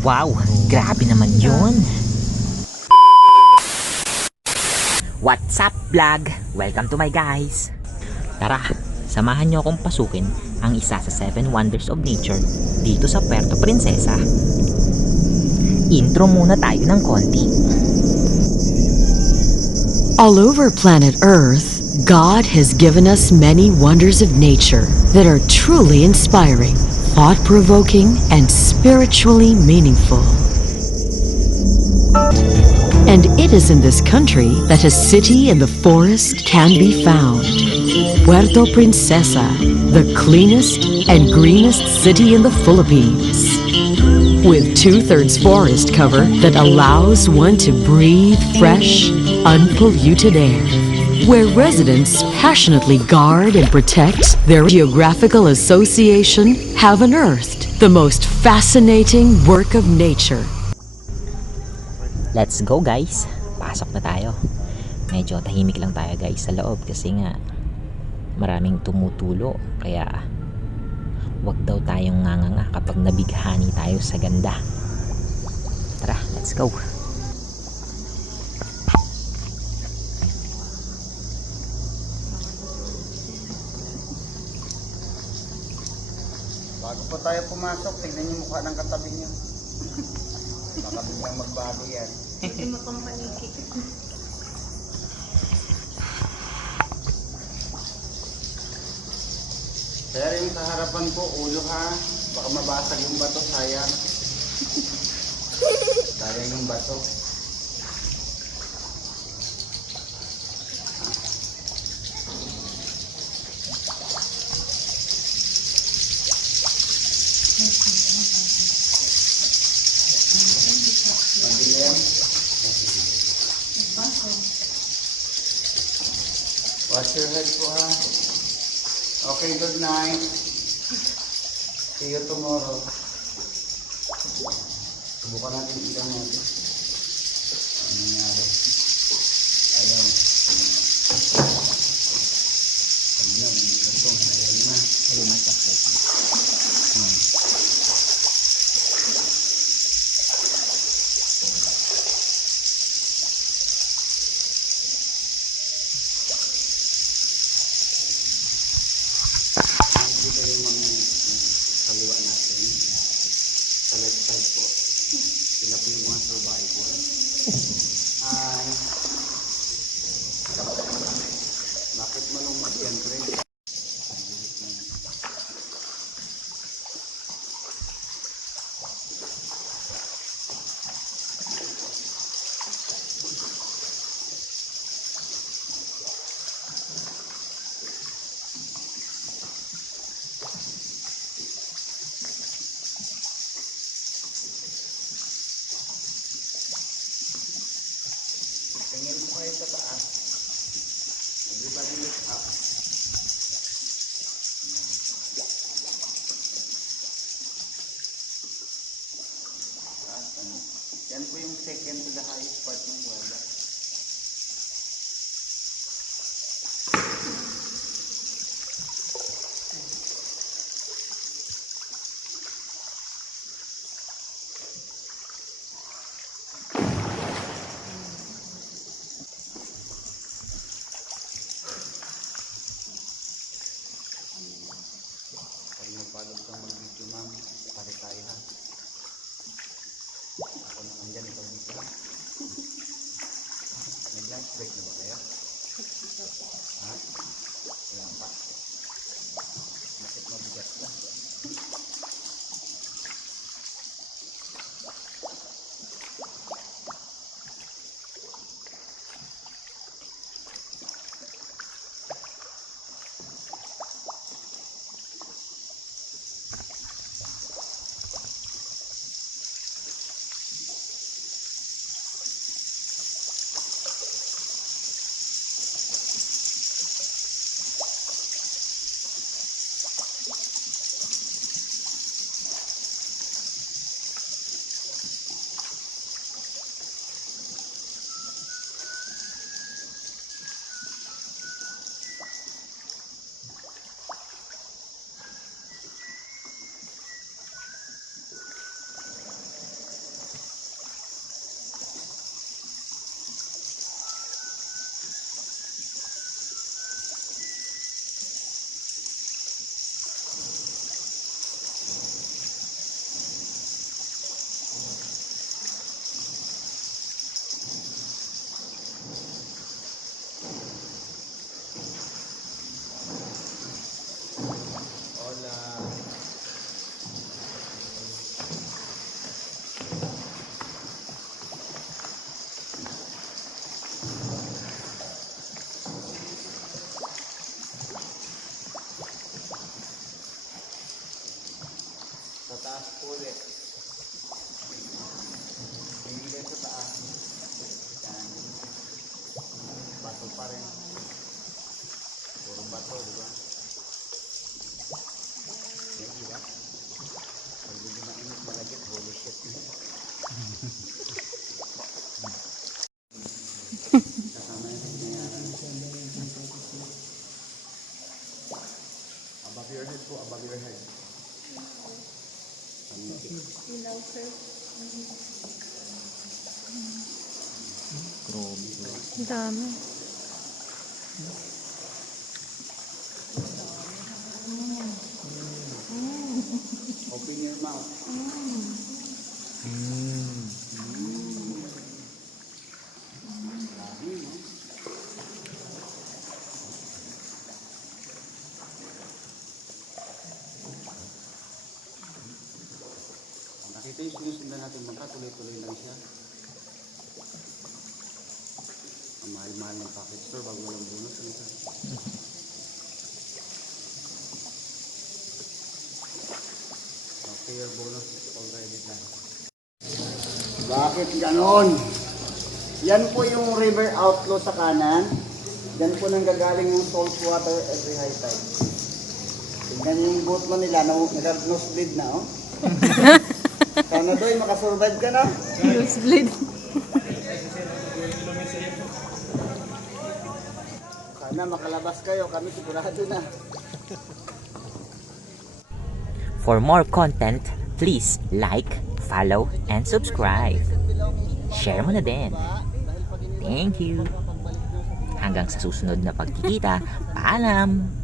Wow, grabe naman yun. What's up vlog? Welcome to my guys. Tara, samahan nyo akong pasukin ang isa sa 7 wonders of nature dito sa Puerto Princesa. Intro muna tayo ng konti. All over planet Earth, God has given us many wonders of nature that are truly inspiring, thought-provoking, and spiritually meaningful. And it is in this country that a city in the forest can be found. Puerto Princesa, the cleanest and greenest city in the Philippines. With 2/3 forest cover that allows one to breathe fresh, unpolluted air. Where residents passionately guard and protect their geographical association have unearthed the most fascinating work of nature. Let's go guys, pasok na tayo. Medyo tahimik lang tayo guys sa loob kasi nga maraming tumutulo. Kaya wag daw tayong nganganga kapag nabighani tayo sa ganda. Tara, let's go. Bago po tayo pumasok, tignan niyo mukha ng katabi niyo. Baka biglang magbago yan. Hindi mapampaniki. Kaya yung sa harapan ko, ulo ha. Baka mabasag yung bato, sayang. Sayang yung bato. Madilim. Wash your head po ha. Okay, good night. See you tomorrow. Subukan natin ilan natin. Ano nangyari? Ayaw. Kanina, bilis ito. Ayaw na. Ayaw na chocolate. Dito yung mga kaliwa natin. Sa left side po. Sila po yung mga survivor. Hi. Bakit malungkot yan, Chris? Tingin po kayo sa taas. Everybody look up. Taas, ano? Yan po yung second to the highest part ng wala. Pag napagod kang mag-video, ma'am, pare tayo ha. Ako naman dyan, ikaw dito ha. Nag-lunch break na ba kayo? Ha? Wala pa. Bakit mabigat na? Kasama yung pagnayaran. Above your head po, above your head. Grabe. Ang dami. Open your mouth. Grabe, no? Nakita yung sinusundan natin bangka, tuloy-tuloy lang siya. Ang mahal-mahal ng package store bago walang bonus. Ano ka? Okay, your bonus is already done. Bakit ganon? Yan po yung river outflow sa kanan. Yan po nang gagaling yung salt water every high tide. Tingnan yung boat mo nila, nag-nosebleed na, oh. Sana doy, makasurvive ka na. Nosebleed. Sana makalabas kayo, kami sigurado na. For more content, please like, follow, and subscribe. Share mo na din. Thank you. Hanggang sa susunod na pagkikita. Paalam!